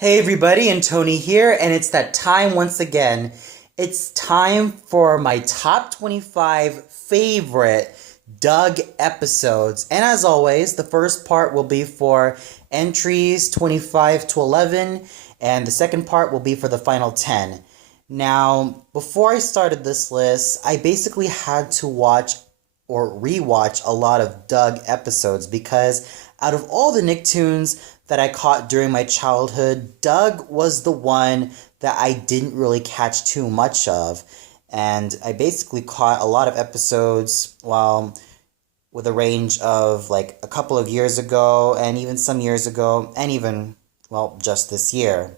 Hey everybody, and Tony here, and it's that time once again. It's time for my top 25 favorite Doug episodes. And as always, the first part will be for entries 25 to 11, and the second part will be for the final 10. Now, before I started this list, I basically had to watch or rewatch a lot of Doug episodes because out of all the Nicktoons that I caught during my childhood, Doug was the one that I didn't really catch too much of. And I basically caught a lot of episodes, with a range of like a couple of years ago, and even some years ago, and even, just this year.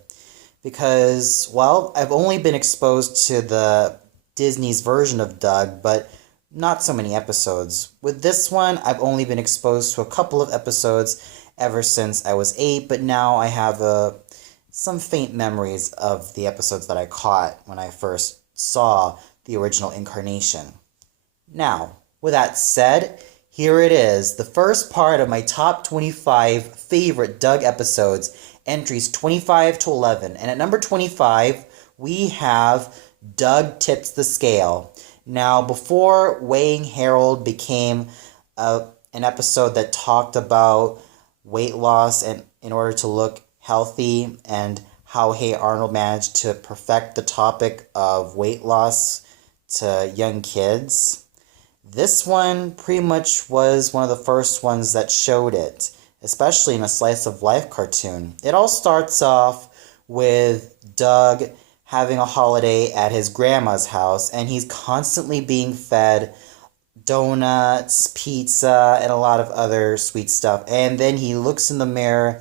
Because, I've only been exposed to the Disney's version of Doug, but not so many episodes. With this one, I've only been exposed to a couple of episodes ever since I was 8, but now I have some faint memories of the episodes that I caught when I first saw the original incarnation. Now, with that said, here it is, the first part of my top 25 favorite Doug episodes, entries 25 to 11. And at number 25, we have Doug Tips the Scale. Now, before Weighing Harold became an episode that talked about weight loss and in order to look healthy and how Hey Arnold managed to perfect the topic of weight loss to young kids, this one pretty much was one of the first ones that showed it, especially in a slice of life cartoon. It all starts off with Doug having a holiday at his grandma's house, and he's constantly being fed donuts, pizza, and a lot of other sweet stuff. And then he looks in the mirror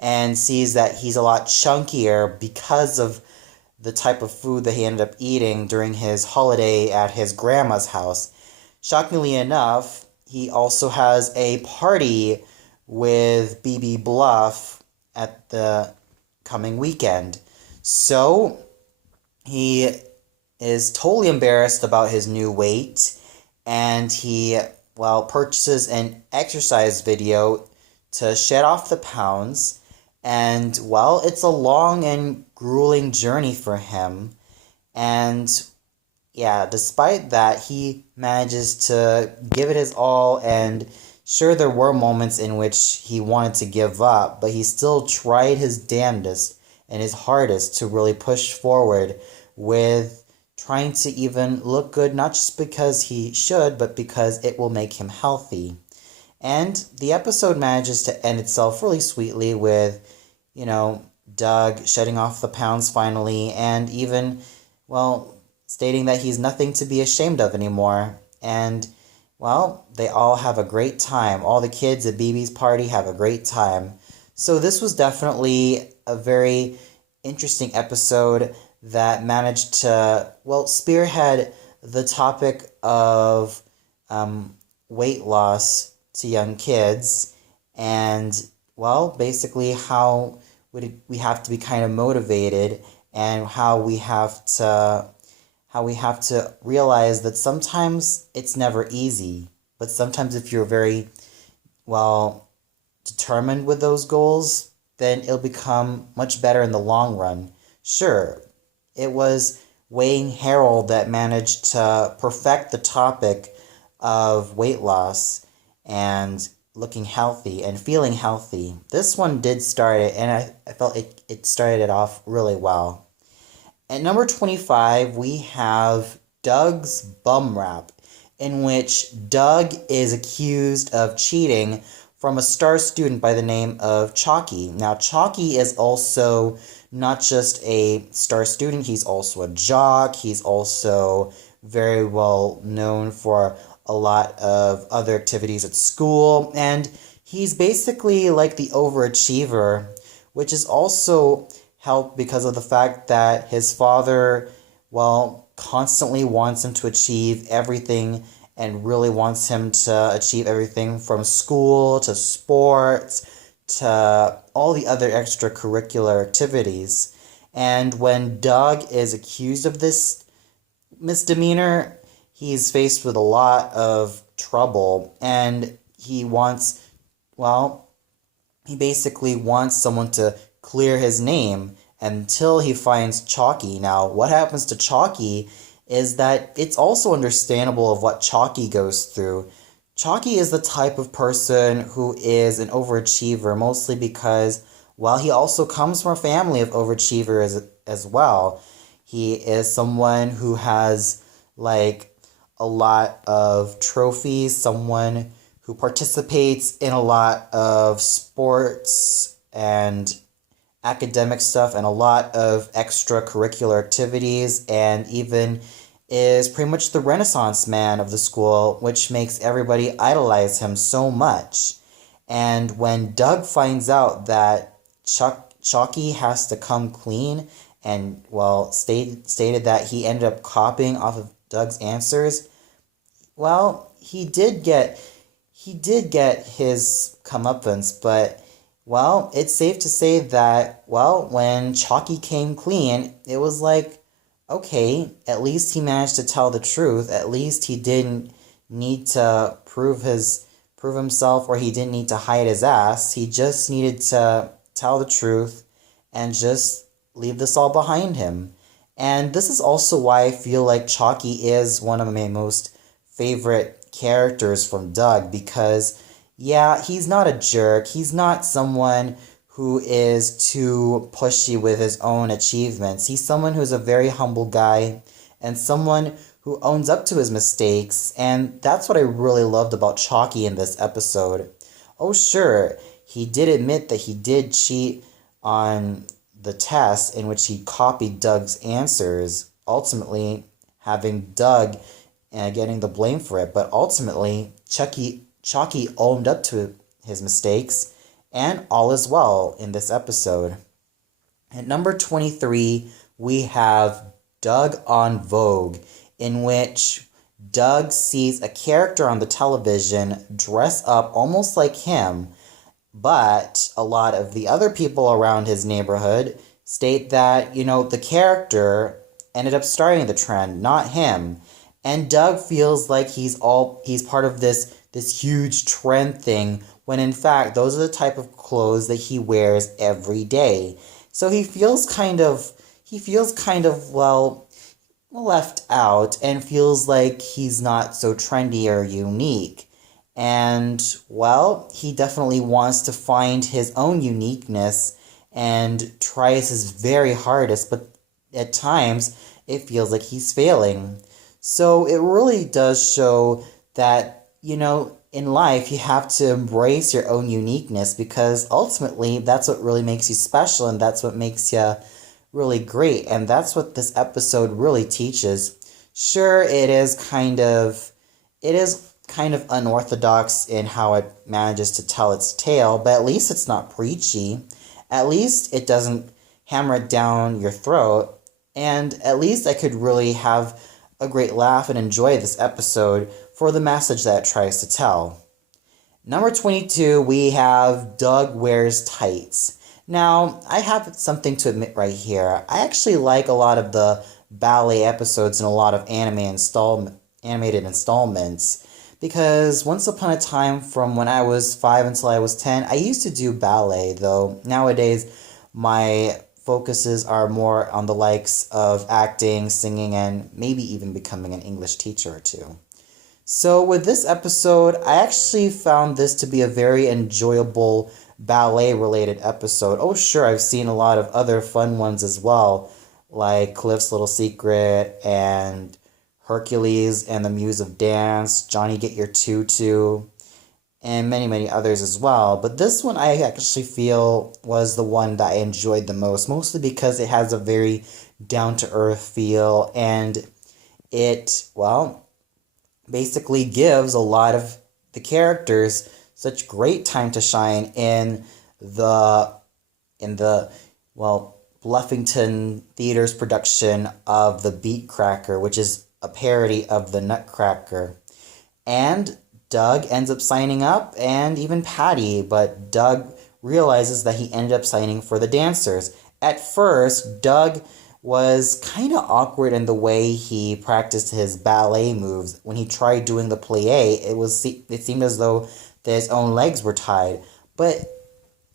and sees that he's a lot chunkier because of the type of food that he ended up eating during his holiday at his grandma's house. Shockingly enough, he also has a party with BB Bluff at the coming weekend. So he is totally embarrassed about his new weight, and he, purchases an exercise video to shed off the pounds. And, it's a long and grueling journey for him. And, despite that, he manages to give it his all. And sure, there were moments in which he wanted to give up, but he still tried his damnedest and his hardest to really push forward with trying to even look good, not just because he should, but because it will make him healthy. And the episode manages to end itself really sweetly with, Doug shedding off the pounds finally, and even, stating that he's nothing to be ashamed of anymore. And, they all have a great time. All the kids at BB's party have a great time. So this was definitely a very interesting episode that managed to, spearhead the topic of weight loss to young kids, and, basically how we have to be kind of motivated, and how we have to realize that sometimes it's never easy, but sometimes if you're very, determined with those goals, then it'll become much better in the long run. Sure, it was Weighing Harold that managed to perfect the topic of weight loss and looking healthy and feeling healthy. This one did start it, and I felt it started it off really well. At number 25, we have Doug's Bum Rap, in which Doug is accused of cheating from a star student by the name of Chalky. Now, Chalky is also not just a star student, he's also a jock. He's also very well known for a lot of other activities at school, and he's basically like the overachiever, which is also helped because of the fact that his father, constantly wants him to achieve everything and really wants him to achieve everything from school to sports to all the other extracurricular activities. And when Doug is accused of this misdemeanor, he's faced with a lot of trouble, and he basically wants someone to clear his name until he finds Chalky. Now, what happens to Chalky is that it's also understandable of what Chalky goes through. Chalky is the type of person who is an overachiever, mostly because, well, he also comes from a family of overachievers as well. He is someone who has, like, a lot of trophies, someone who participates in a lot of sports and academic stuff and a lot of extracurricular activities, and even is pretty much the Renaissance man of the school, which makes everybody idolize him so much. And when Doug finds out that Chalky has to come clean and, well, stated that he ended up copying off of Doug's answers, well, he did get his comeuppance, but, well, it's safe to say that, well, when Chalky came clean, it was like, okay, at least he managed to tell the truth. At least he didn't need to prove himself, or he didn't need to hide his ass. He just needed to tell the truth and just leave this all behind him. And this is also why I feel like Chalky is one of my most favorite characters from Doug, because, yeah, he's not a jerk. He's not someone who is too pushy with his own achievements. He's someone who's a very humble guy and someone who owns up to his mistakes, and that's what I really loved about Chalky in this episode. Oh, sure, he did admit that he did cheat on the test in which he copied Doug's answers, ultimately having Doug getting the blame for it, but ultimately Chalky owned up to his mistakes, and all is well in this episode. At number 23, we have Doug En Vogue, in which Doug sees a character on the television dress up almost like him, but a lot of the other people around his neighborhood state that, the character ended up starting the trend, not him. And Doug feels like he's part of this huge trend thing, when in fact those are the type of clothes that he wears every day. So he feels kind of well, left out, and feels like he's not so trendy or unique. And, well, he definitely wants to find his own uniqueness and tries his very hardest, but at times it feels like he's failing. So it really does show that, in life you have to embrace your own uniqueness, because ultimately that's what really makes you special, and that's what makes you really great. And that's what this episode really teaches. Sure, it is kind of unorthodox in how it manages to tell its tale, but at least it's not preachy. At least it doesn't hammer it down your throat. And at least I could really have a great laugh and enjoy this episode for the message that it tries to tell. Number 22, we have Doug Wears Tights. Now, I have something to admit right here. I actually like a lot of the ballet episodes and a lot of animated installments, because once upon a time, from when I was 5 until I was 10, I used to do ballet, though nowadays my focuses are more on the likes of acting, singing, and maybe even becoming an English teacher or two. So with this episode, I actually found this to be a very enjoyable ballet-related episode. Oh, sure, I've seen a lot of other fun ones as well, like Cliff's Little Secret and Hercules and the Muse of Dance, Johnny Get Your Tutu, and many, many others as well. But this one I actually feel was the one that I enjoyed the most, mostly because it has a very down-to-earth feel, and it, well, basically gives a lot of the characters such great time to shine in the Bluffington Theater's production of the Beet Cracker, which is a parody of the Nutcracker. And Doug ends up signing up, and even Patti, but Doug realizes that he ended up signing for the dancers. At first, Doug was kind of awkward in the way he practiced his ballet moves. When he tried doing the plie, it seemed as though his own legs were tied. But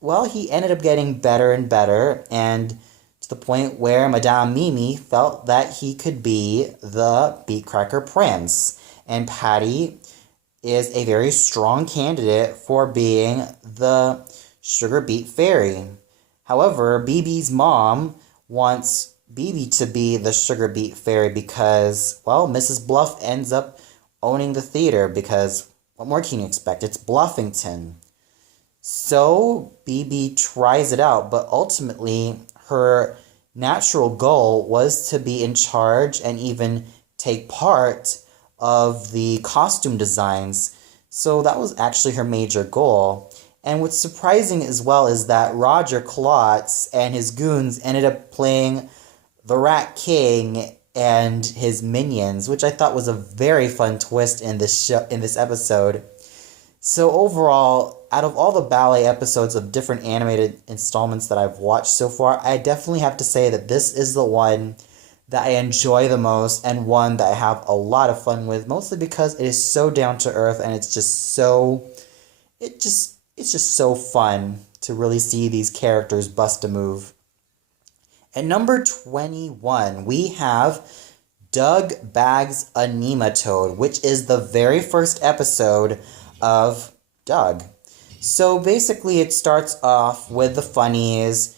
well, he ended up getting better and better, and to the point where Madame Mimi felt that he could be the Beet Cracker Prince. And Patti is a very strong candidate for being the Sugar Beet Fairy. However, BB's mom wants BB to be the Sugar Beet Fairy because, well, Mrs. Bluff ends up owning the theater because what more can you expect? It's Bluffington. So BB tries it out, but ultimately her natural goal was to be in charge and even take part of the costume designs. So that was actually her major goal. And what's surprising as well is that Roger Klotz and his goons ended up playing the Rat King and his minions, which I thought was a very fun twist in this episode. So overall, out of all the ballet episodes of different animated installments that I've watched so far, I definitely have to say that this is the one that I enjoy the most and one that I have a lot of fun with, mostly because it is so down to earth and it's just so fun to really see these characters bust a move. At number 21, we have Doug Bags a Neematoad, which is the very first episode of Doug. So basically it starts off with the funnies,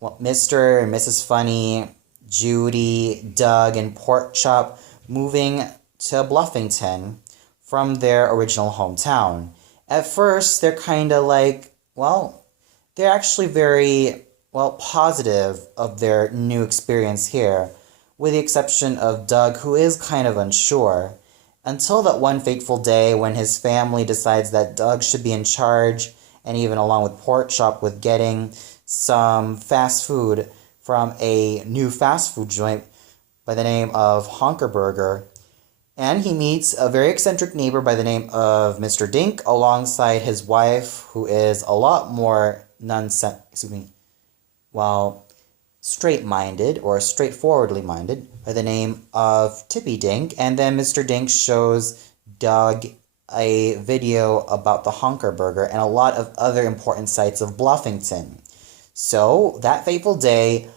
Mr. and Mrs. Funny, Judy, Doug, and Porkchop moving to Bluffington from their original hometown. At first, they're kind of like, well, they're actually very, well, positive of their new experience here, with the exception of Doug, who is kind of unsure. Until that one fateful day when his family decides that Doug should be in charge, and even along with Porkchop with getting some fast food from a new fast food joint by the name of Honkerburger. And he meets a very eccentric neighbor by the name of Mr. Dink alongside his wife, who is a lot more straight-minded or straightforwardly minded by the name of Tippy Dink. And then Mr. Dink shows Doug a video about the Honkerburger and a lot of other important sites of Bluffington. So that fateful day,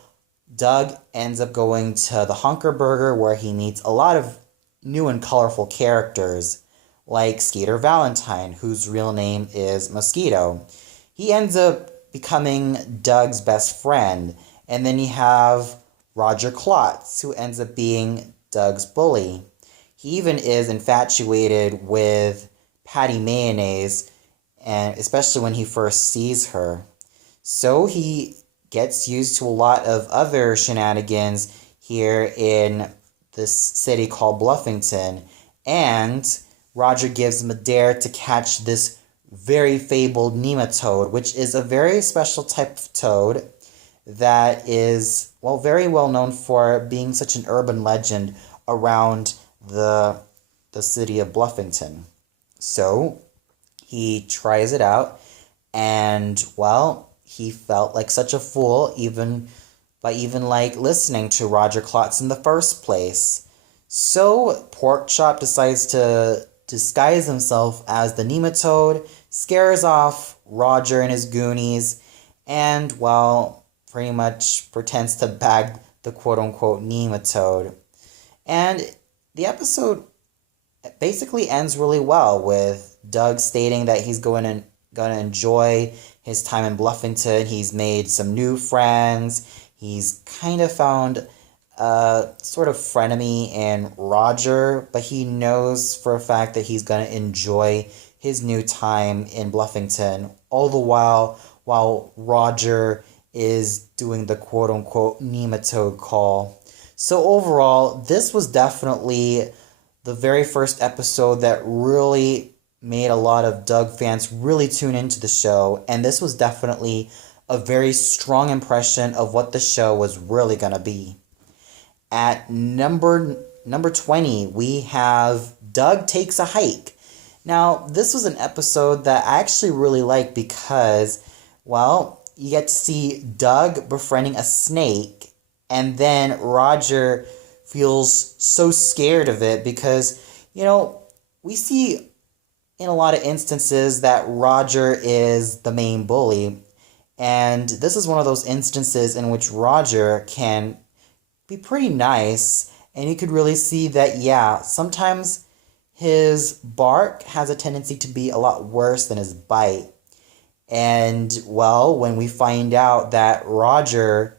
Doug ends up going to the Honkerburger where he meets a lot of new and colorful characters like Skeeter Valentine, whose real name is Mosquito. He ends up becoming Doug's best friend, and then you have Roger Klotz, who ends up being Doug's bully. He even is infatuated with Patti Mayonnaise, and especially when he first sees her. So he gets used to a lot of other shenanigans here in this city called Bluffington, and Roger gives him a dare to catch this very fabled Neematoad, which is a very special type of toad that is, well, very well known for being such an urban legend around the city of Bluffington. So he tries it out, and, well, he felt like such a fool by like listening to Roger Klotz in the first place. So Porkchop decides to disguise himself as the Neematoad, scares off Roger and his goonies, and, well, pretty much pretends to bag the quote-unquote Neematoad. And the episode basically ends really well, with Doug stating that he's going to enjoy his time in Bluffington. He's made some new friends. He's kind of found a sort of frenemy in Roger, but he knows for a fact that he's going to enjoy his new time in Bluffington, all the while Roger is doing the quote-unquote Neematoad call. So overall, this was definitely the very first episode that really made a lot of Doug fans really tune into the show, and this was definitely a very strong impression of what the show was really going to be. At number 20, we have Doug Takes a Hike. Now, this was an episode that I actually really liked because, well, you get to see Doug befriending a snake, and then Roger feels so scared of it because, we see in a lot of instances that Roger is the main bully. And this is one of those instances in which Roger can be pretty nice, and you could really see that, yeah, sometimes his bark has a tendency to be a lot worse than his bite. And, well, when we find out that Roger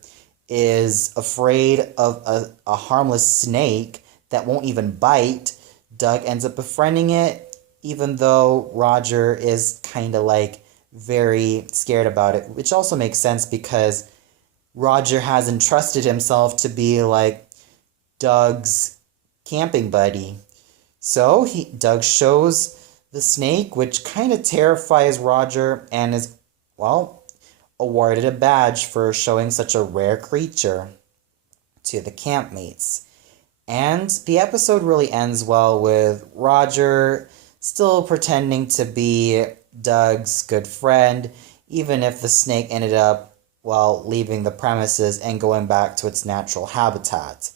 is afraid of a harmless snake that won't even bite, Doug ends up befriending it, even though Roger is kind of like very scared about it, which also makes sense because Roger has entrusted himself to be like Doug's camping buddy. So Doug shows the snake, which kind of terrifies Roger, and is, well, awarded a badge for showing such a rare creature to the campmates. And the episode really ends well with Roger still pretending to be Doug's good friend, even if the snake ended up, well, leaving the premises and going back to its natural habitat.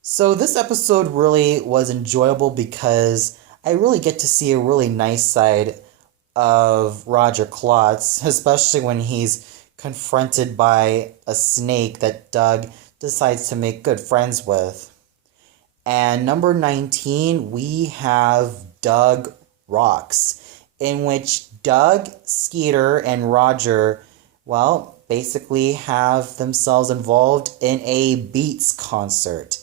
So this episode really was enjoyable because I really get to see a really nice side of Roger Klotz, especially when he's confronted by a snake that Doug decides to make good friends with. And number 19, we have Doug Rocks, in which Doug, Skeeter, and Roger, well, basically have themselves involved in a Beets concert.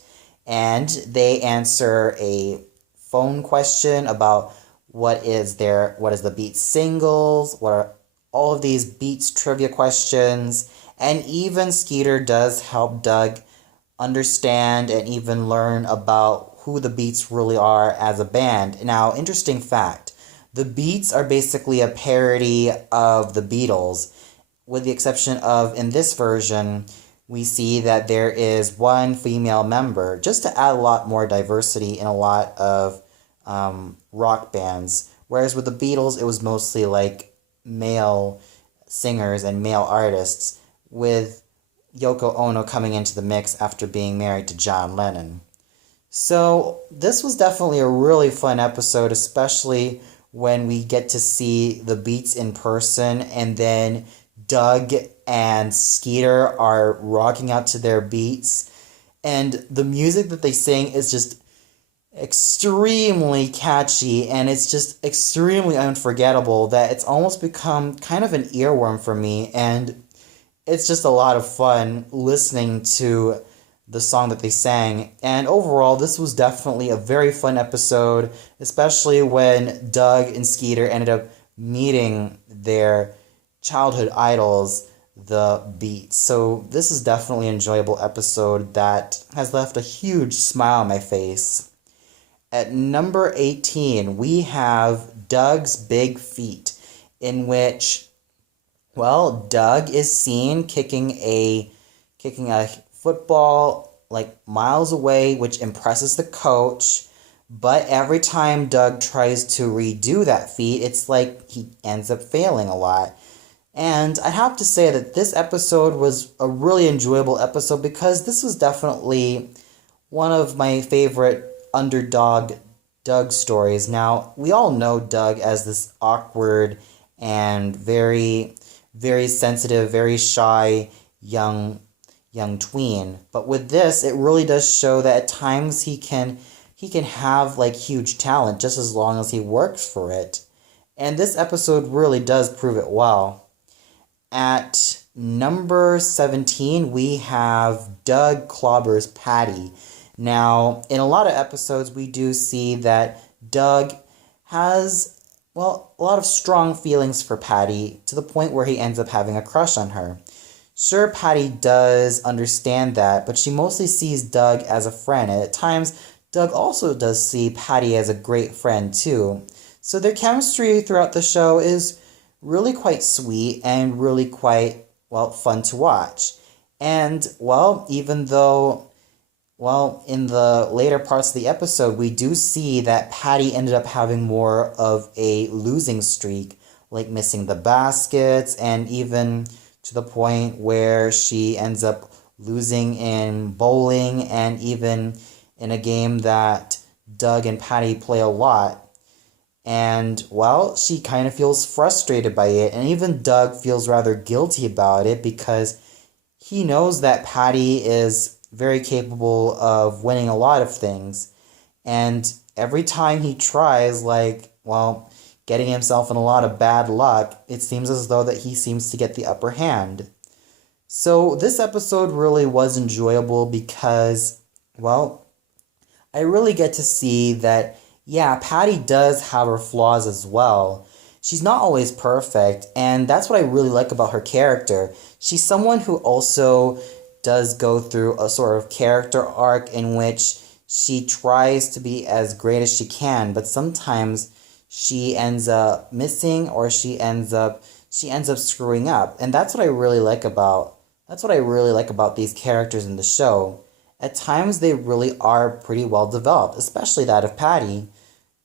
And they answer a phone question about what is the Beets singles, what are all of these Beets trivia questions, and even Skeeter does help Doug understand and even learn about who the Beets really are as a band. Now, interesting fact, the Beets are basically a parody of the Beatles, with the exception of, in this version, we see that there is one female member, just to add a lot more diversity in a lot of rock bands. Whereas with the Beatles, it was mostly like male singers and male artists, with Yoko Ono coming into the mix after being married to John Lennon. So this was definitely a really fun episode, especially when we get to see the Beets in person, and then Doug and Skeeter are rocking out to their beats, and the music that they sing is just extremely catchy, and it's just extremely unforgettable that it's almost become kind of an earworm for me, and it's just a lot of fun listening to the song that they sang. And overall, this was definitely a very fun episode, especially when Doug and Skeeter ended up meeting their childhood idols, the Beets. So this is definitely an enjoyable episode that has left a huge smile on my face. At number 18, we have Doug's Big Feet, in which, well, Doug is seen kicking a football like miles away, which impresses the coach. But every time Doug tries to redo that feat, it's like he ends up failing a lot. And I have to say that this episode was a really enjoyable episode because this was definitely one of my favorite underdog Doug stories. Now, we all know Doug as this awkward and very, very sensitive, very shy young tween. But with this, it really does show that at times he can have like huge talent just as long as he works for it. And this episode really does prove it well. At number 17, we have Doug Clobbers Patti. Now, in a lot of episodes, we do see that Doug has, well, a lot of strong feelings for Patti, to the point where he ends up having a crush on her. Sure, Patti does understand that, but she mostly sees Doug as a friend, and at times, Doug also does see Patti as a great friend, too. So their chemistry throughout the show is really quite sweet and really quite, well, fun to watch. And, well, even though, well, in the later parts of the episode, we do see that Patti ended up having more of a losing streak, like missing the baskets, and even to the point where she ends up losing in bowling, and even in a game that Doug and Patti play a lot. And, well, she kind of feels frustrated by it, and even Doug feels rather guilty about it because he knows that Patti is very capable of winning a lot of things. And every time he tries, like, well, getting himself in a lot of bad luck, it seems as though that he seems to get the upper hand. So this episode really was enjoyable because, well, I really get to see that, yeah, Patti does have her flaws as well. She's not always perfect, and that's what I really like about her character. She's someone who also does go through a sort of character arc in which she tries to be as great as she can, but sometimes she ends up missing or she ends up screwing up. And that's what I really like about these characters in the show. At times they really are pretty well developed, especially that of Patti.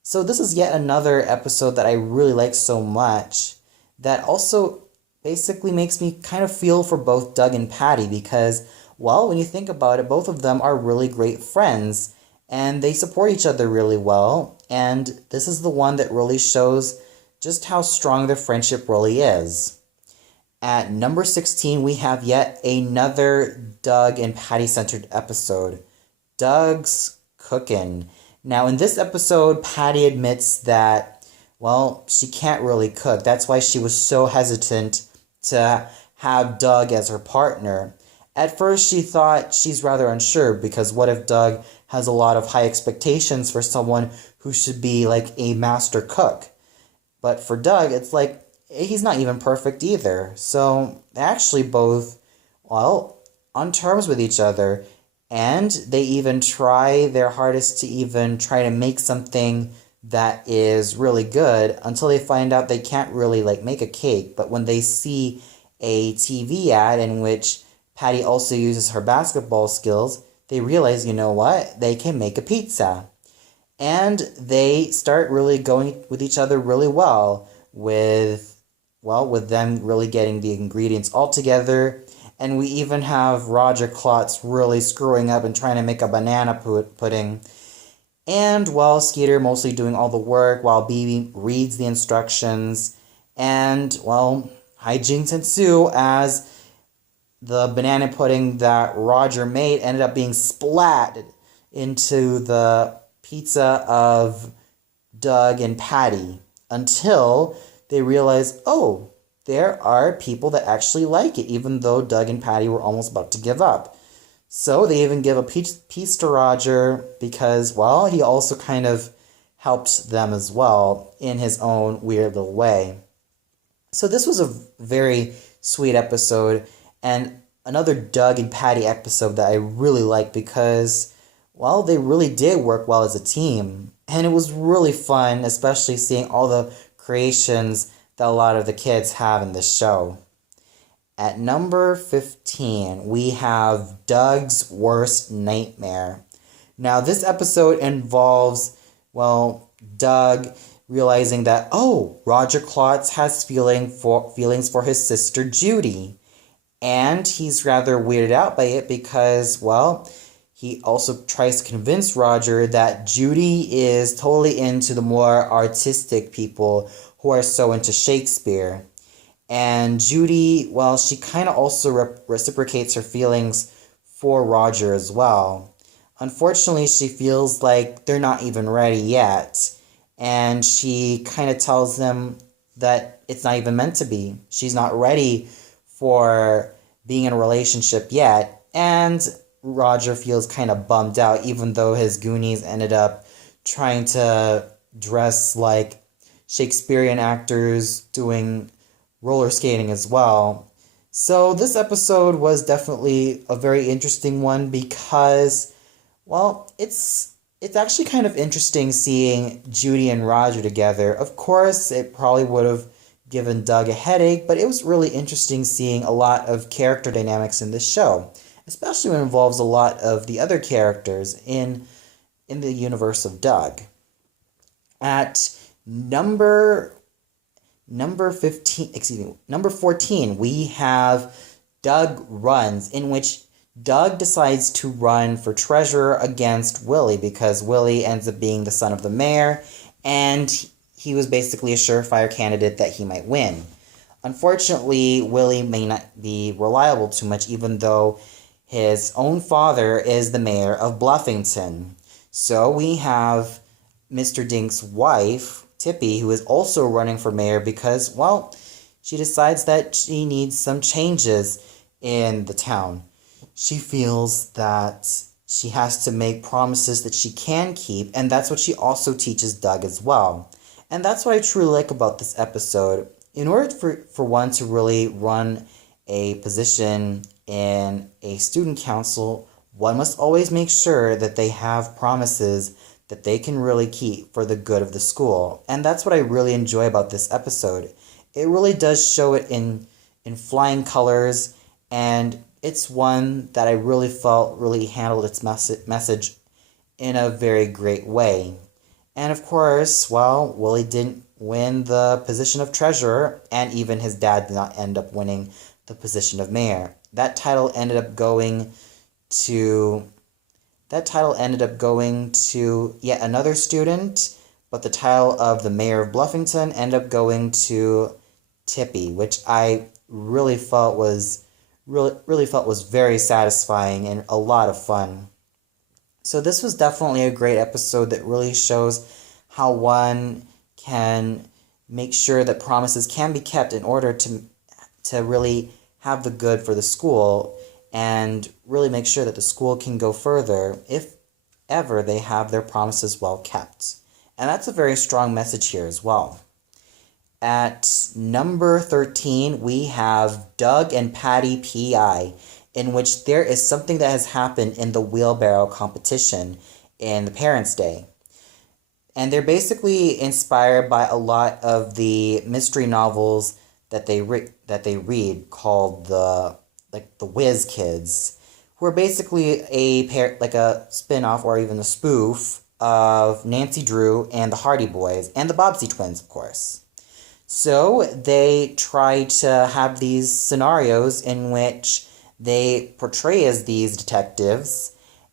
So this is yet another episode that I really like so much that also basically makes me kind of feel for both Doug and Patti because, well, when you think about it, both of them are really great friends and they support each other really well. And this is the one that really shows just how strong their friendship really is. At number 16, we have yet another Doug and Patti centered episode, Doug's Cookin'. Now, in this episode, Patti admits that, well, she can't really cook. That's why she was so hesitant to have Doug as her partner. At first, she thought she's rather unsure because what if Doug has a lot of high expectations for someone who should be like a master cook? But for Doug, it's like, he's not even perfect either. So they're actually both, well, on terms with each other. And they even try their hardest to even try to make something that is really good until they find out they can't really like make a cake. But when they see a TV ad in which Patti also uses her basketball skills, they realize, you know what, they can make a pizza. And they start really going with each other really well with them really getting the ingredients all together. And we even have Roger Klotz really screwing up and trying to make a banana pudding. And, well, Skeeter mostly doing all the work while BB reads the instructions. And, well, hijinks ensue as the banana pudding that Roger made ended up being splatted into the pizza of Doug and Patti until they realize, oh, there are people that actually like it, even though Doug and Patti were almost about to give up. So they even give a piece to Roger because, well, he also kind of helped them as well in his own weird little way. So this was a very sweet episode and another Doug and Patti episode that I really liked because, well, they really did work well as a team. And it was really fun, especially seeing all the creations that a lot of the kids have in this show. At number 15, we have Doug's Worst Nightmare. Now, this episode involves, well, Doug realizing that, oh, Roger Klotz has feelings for his sister Judy. And he's rather weirded out by it because, well, he also tries to convince Roger that Judy is totally into the more artistic people who are so into Shakespeare. And Judy, well, she kind of also reciprocates her feelings for Roger as well. Unfortunately, she feels like they're not even ready yet. And she kind of tells them that it's not even meant to be. She's not ready for being in a relationship yet. And Roger feels kind of bummed out, even though his Goonies ended up trying to dress like Shakespearean actors doing roller skating as well. So this episode was definitely a very interesting one because, well, it's actually kind of interesting seeing Judy and Roger together. Of course, it probably would have given Doug a headache, but it was really interesting seeing a lot of character dynamics in this show, especially when it involves a lot of the other characters in the universe of Doug. At number 14, we have Doug Runs, in which Doug decides to run for treasurer against Willie because Willie ends up being the son of the mayor, and he was basically a surefire candidate that he might win. Unfortunately, Willie may not be reliable too much, even though his own father is the mayor of Bluffington. So we have Mr. Dink's wife, Tippy, who is also running for mayor because, well, she decides that she needs some changes in the town. She feels that she has to make promises that she can keep, and that's what she also teaches Doug as well. And that's what I truly like about this episode. In order for one to really run a position in a student council, one must always make sure that they have promises that they can really keep for the good of the school. And that's what I really enjoy about this episode. It really does show it in flying colors, and it's one that I really felt really handled its message in a very great way. And of course, well, Willie didn't win the position of treasurer, and even his dad did not end up winning the position of mayor. That title ended up going to yet another student, but the title of the mayor of Bluffington ended up going to Tippy, which I really felt was very satisfying and a lot of fun. So this was definitely a great episode that really shows how one can make sure that promises can be kept in order to really have the good for the school and really make sure that the school can go further if ever they have their promises well kept. And that's a very strong message here as well. At number 13, we have Doug and Patti P.I, in which there is something that has happened in the wheelbarrow competition in the Parents' Day. And they're basically inspired by a lot of the mystery novels that they read called the Whiz Kids, who are basically a spin-off or even a spoof of Nancy Drew and the Hardy Boys and the Bobbsey Twins, of course. So they try to have these scenarios in which they portray as these detectives,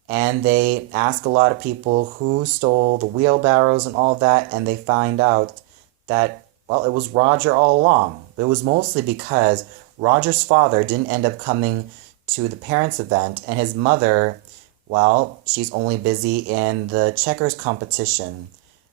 and they ask a lot of people who stole the wheelbarrows and all that, and they find out that, well, it was Roger all along. It was mostly because Roger's father didn't end up coming to the parents' event, and his mother, well, she's only busy in the checkers competition.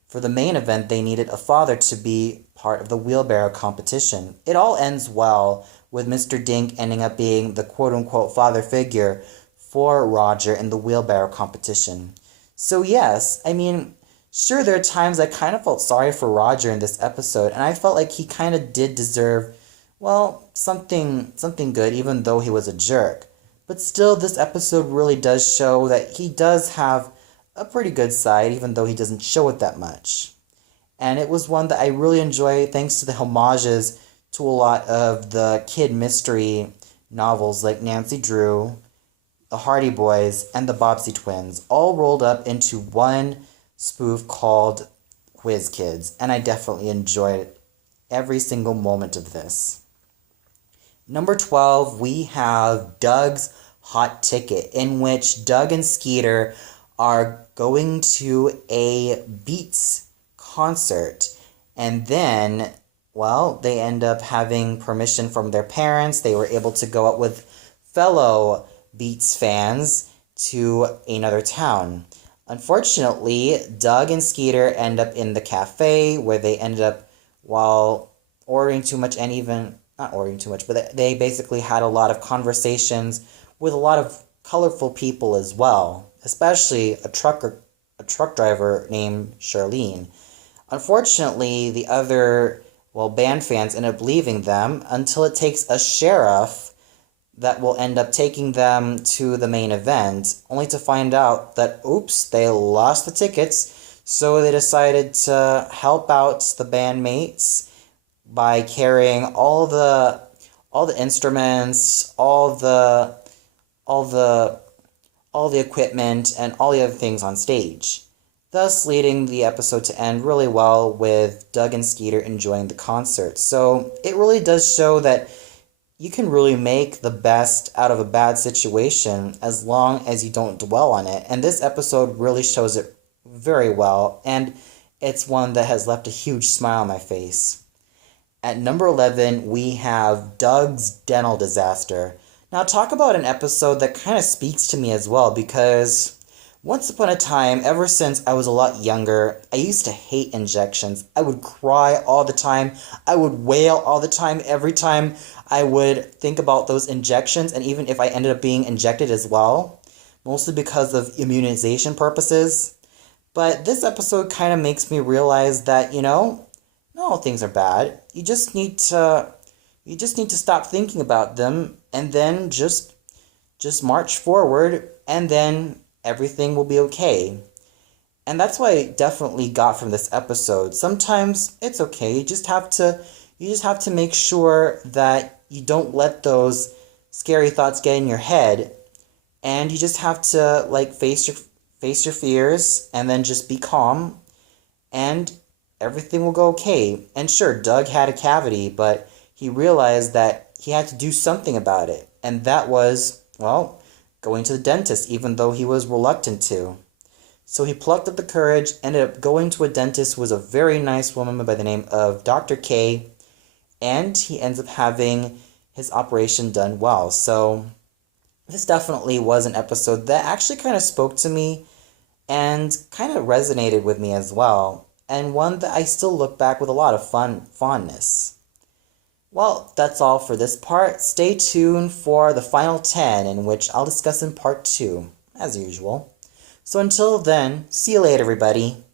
For the main event, they needed a father to be part of the wheelbarrow competition. It all ends well, with Mr. Dink ending up being the quote-unquote father figure for Roger in the wheelbarrow competition. So yes, I mean, sure, there are times I kind of felt sorry for Roger in this episode, and I felt like he kind of did deserve, well, something good, even though he was a jerk. But still, this episode really does show that he does have a pretty good side, even though he doesn't show it that much. And it was one that I really enjoy thanks to the homages to a lot of the kid mystery novels like Nancy Drew, the Hardy Boys, and the Bobbsey Twins, all rolled up into one spoof called Whiz Kids, and I definitely enjoyed every single moment of this. Number 12, we have Doug's Hot Ticket, in which Doug and Skeeter are going to a Beets concert, and then, well, they end up having permission from their parents. They were able to go out with fellow Beets fans to another town. Unfortunately, Doug and Skeeter end up in the cafe where they ended up, while ordering too much, and even not ordering too much, but they basically had a lot of conversations with a lot of colorful people as well, especially a truck driver named Charlene. Unfortunately, the other, well, band fans end up leaving them until it takes a sheriff that will end up taking them to the main event, only to find out that, oops, they lost the tickets, so they decided to help out the bandmates by carrying all the instruments, all the equipment, and all the other things on stage, thus leading the episode to end really well with Doug and Skeeter enjoying the concert. So it really does show that you can really make the best out of a bad situation as long as you don't dwell on it. And this episode really shows it very well. And It's one that has left a huge smile on my face. At number 11, we have Doug's dental disaster. Now, talk about an episode that kind of speaks to me as well, because once upon a time, ever since I was a lot younger, I used to hate injections. I would cry all the time. I would wail all the time every time I would think about those injections, and even if I ended up being injected as well, mostly because of immunization purposes. But this episode kind of makes me realize that, not all things are bad. You just need to stop thinking about them and then just march forward, and then everything will be okay. And that's what I definitely got from this episode. Sometimes it's okay. You just have to make sure that you don't let those scary thoughts get in your head, and you just have to face your fears and then just be calm, and everything will go okay. And sure, Doug had a cavity, but he realized that he had to do something about it. And that was, well, going to the dentist, even though he was reluctant to. So he plucked up the courage, ended up going to a dentist who was a very nice woman by the name of Dr. K, and he ends up having his operation done well. So this definitely was an episode that actually kind of spoke to me and kind of resonated with me as well, and one that I still look back with a lot of fondness. Well, that's all for this part. Stay tuned for the final 10, in which I'll discuss in part 2, as usual. So until then, see you later, everybody.